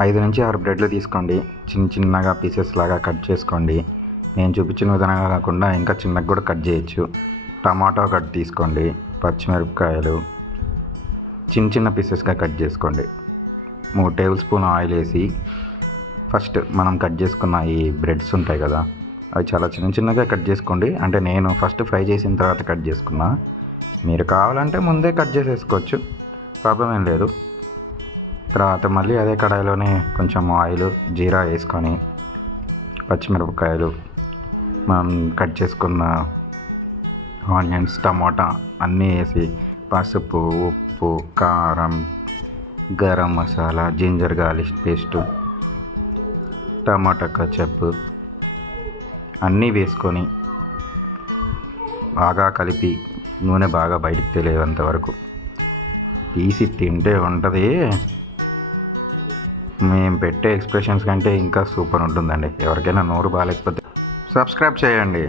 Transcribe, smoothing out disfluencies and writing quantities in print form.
5 నుంచి 6 బ్రెడ్లు తీసుకోండి. చిన్నగా పీసెస్ లాగా కట్ చేసుకోండి. నేను చూపించిన విధంగా కాకుండా ఇంకా చిన్నగా కూడా కట్ చేయొచ్చు. టమాటో కట్ తీసుకోండి. పచ్చిమిరపకాయలు చిన్న పీసెస్గా కట్ చేసుకోండి. 3 టేబుల్ స్పూన్ ఆయిల్ వేసి ఫస్ట్ మనం కట్ చేసుకున్న ఈ బ్రెడ్స్ ఉంటాయి కదా, అవి చాలా చిన్నగా కట్ చేసుకోండి. అంటే నేను ఫస్ట్ ఫ్రై చేసిన తర్వాత కట్ చేసుకున్నా. మీరు కావాలంటే ముందే కట్ చేసేసుకోవచ్చు, ప్రాబ్లం ఏం లేదు. తర్వాత మళ్ళీ అదే కడాయిలోనే కొంచెం ఆయిల్, జీరా వేసుకొని పచ్చిమిరపకాయలు, మనం కట్ చేసుకున్న ఆనియన్స్, టమాటా అన్నీ వేసి పసుపు, ఉప్పు, కారం, garam masala, ginger garlic paste, tomato ketchup అన్నీ వేసుకొని బాగా కలిపి నూనె బాగా బయటికి తెలియేంత వరకు తీసి తింటే ఉంటుంది. మేము పెట్టే ఎక్స్ప్రెషన్స్ కంటే ఇంకా సూపర్ ఉంటుందండి. ఎవరికైనా నోరు బాగాలేకపోతే సబ్స్క్రైబ్ చేయండి.